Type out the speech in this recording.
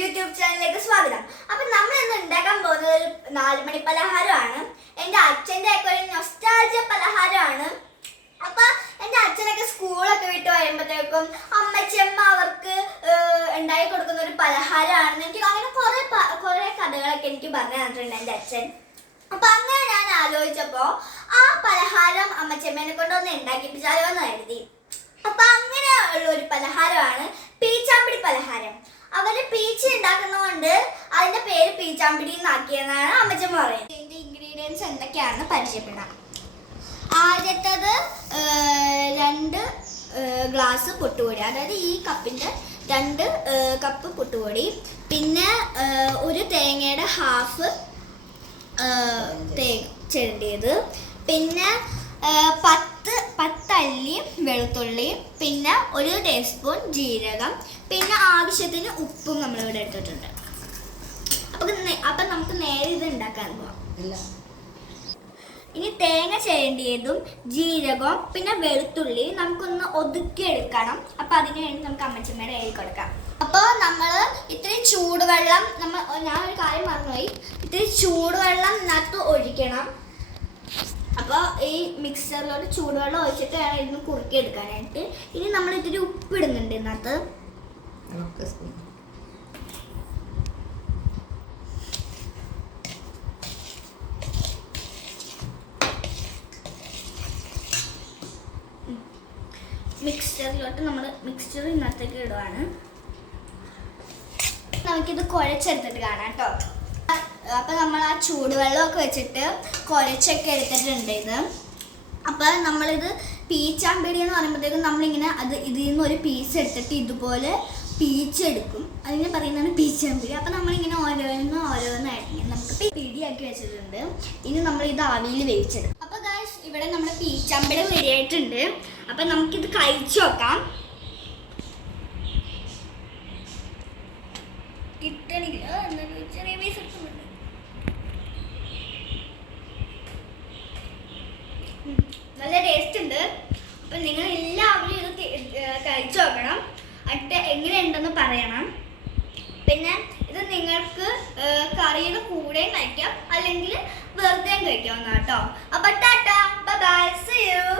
YouTube ചാനലിലേക്ക് സ്വാഗതം. അപ്പൊ നമ്മൾ ഇന്ന് ഉണ്ടാക്കാൻ പോകുന്നത് ഒരു 4 മണി പലഹാരമാണ്. എൻ്റെ അച്ഛൻ്റെ ഒക്കെ ഒരു നൊസ്റ്റാൾജിയ പലഹാരമാണ്. അപ്പൊ എൻ്റെ അച്ഛനൊക്കെ സ്കൂളൊക്കെ വിട്ട് വരുമ്പോഴത്തേക്കും അമ്മച്ചമ്മ അവർക്ക് ഉണ്ടാക്കി കൊടുക്കുന്ന ഒരു പലഹാരമാണെന്ന് എനിക്ക് അങ്ങനെ കുറെ കഥകളൊക്കെ എനിക്ക് പറഞ്ഞു തന്നിട്ടുണ്ട് എൻ്റെ അച്ഛൻ. അപ്പൊ അങ്ങനെ ഞാൻ ആലോചിച്ചപ്പോ ആ പലഹാരം അമ്മച്ചമ്മേനെ കൊണ്ടൊന്ന് ഉണ്ടാക്കിപ്പിച്ചാലോ എന്ന് കരുതി. അപ്പൊ അങ്ങനെ ഉള്ള ഒരു പലഹാരമാണ് പീച്ചാമ്പിടി പലഹാരം. അവര് പീച്ച് ഉണ്ടാക്കുന്നതുകൊണ്ട് അതിന്റെ പേര് പീച്ചാമ്പിടി എന്നാക്കിയെന്നാണ് അമ്മച്ചമ്മ പറയുന്നത്. ഇതിന്റെ ഇൻഗ്രീഡിയൻസ് എന്തൊക്കെയാണെന്ന് പരിചയപ്പെടാം. ആദ്യത്തത് 2 ഗ്ലാസ് പൊട്ടുപൊടി, അതായത് ഈ കപ്പിന്റെ 2 കപ്പ് പൊട്ടുപൊടി. പിന്നെ ഒരു തേങ്ങയുടെ ഹാഫ് ചിരണ്ടിയത്. പിന്നെ 10 അല്ലി വെളുത്തുള്ളി. പിന്നെ 1 ടീസ്പൂൺ ജീരകം. പിന്നെ ആവശ്യത്തിന് ഉപ്പും നമ്മളിവിടെ എടുത്തിട്ടുണ്ട്. അപ്പം നമുക്ക് നേരെ ഇത് ഉണ്ടാക്കാൻ പോവാം. ഇനി തേങ്ങ ചിരണ്ടിയതും ജീരകവും പിന്നെ വെളുത്തുള്ളി നമുക്കൊന്ന് ഒതുക്കിയെടുക്കണം. അപ്പം അതിന് വേണ്ടി നമുക്ക് അമ്മച്ചമ്മയുടെ കയ്യിൽ കൊടുക്കാം. അപ്പോൾ നമ്മൾ ഇത്തിരി ചൂടുവെള്ളം, ഞാനൊരു കാര്യം മറന്നുപോയി, ഇത്തിരി ചൂടുവെള്ളം ഇതിനകത്ത് ഒഴിക്കണം. അപ്പോൾ ഈ മിക്സറിലോട്ട് ചൂടുവെള്ളം ഒഴിച്ചിട്ട് വേണം ഇതിന് കുറുക്കി എടുക്കാനായിട്ട്. ഇനി നമ്മൾ ഇത്തിരി ഉപ്പ് ഇടുന്നുണ്ട് ഇതിനകത്ത്. മിക്സ്ചറിലോട്ട് നമ്മൾ മിക്സ്ചർ ഇതിനകത്തേക്ക് ഇടുവാണ്. നമുക്കിത് കുഴച്ചെടുത്തിട്ട് കാണാം കേട്ടോ. അപ്പം നമ്മൾ ആ ചൂടുവെള്ളമൊക്കെ വെച്ചിട്ട് കുഴച്ചൊക്കെ എടുത്തിട്ടുണ്ട് ഇത്. അപ്പം നമ്മളിത് പീച്ചാമ്പിടി എന്ന് പറയുമ്പോഴത്തേക്കും നമ്മളിങ്ങനെ ഇതിൽ നിന്ന് ഒരു പീസ് എടുത്തിട്ട് ഇതുപോലെ പീച്ചെടുക്കും. അതിനെ പറയുന്നതാണ് പീച്ചാമ്പിടി. അപ്പം നമ്മളിങ്ങനെ ഓരോന്നായിട്ട് നമുക്ക് പിടിയാക്കി വെച്ചിട്ടുണ്ട്. ഇനി നമ്മൾ ഇത് ആവിയിൽ വേവിച്ചെടുക്കും. അപ്പോൾ ഗായ്സ്, ഇവിടെ നമ്മുടെ പീച്ചാമ്പിടി റെഡിയായിട്ടുണ്ട്. അപ്പം നമുക്കിത് കഴിച്ചു നോക്കാം. കിട്ടണില്ല, എന്നൊരു ചെറിയ പീസ് എടുക്കുന്നുണ്ട്. നല്ല ടേസ്റ്റ് ഉണ്ട്. അപ്പം നിങ്ങൾ എല്ലാവരും ഇത് കഴിച്ചു നോക്കണം. എന്നിട്ട് എങ്ങനെയുണ്ടെന്ന് പറയണം. പിന്നെ ഇത് നിങ്ങൾക്ക് കറിയുടെ കൂടെയും കഴിക്കാം, അല്ലെങ്കിൽ വെറുതെ കഴിക്കാവുന്ന കേട്ടോ. അപ്പം tata, bye bye, see U.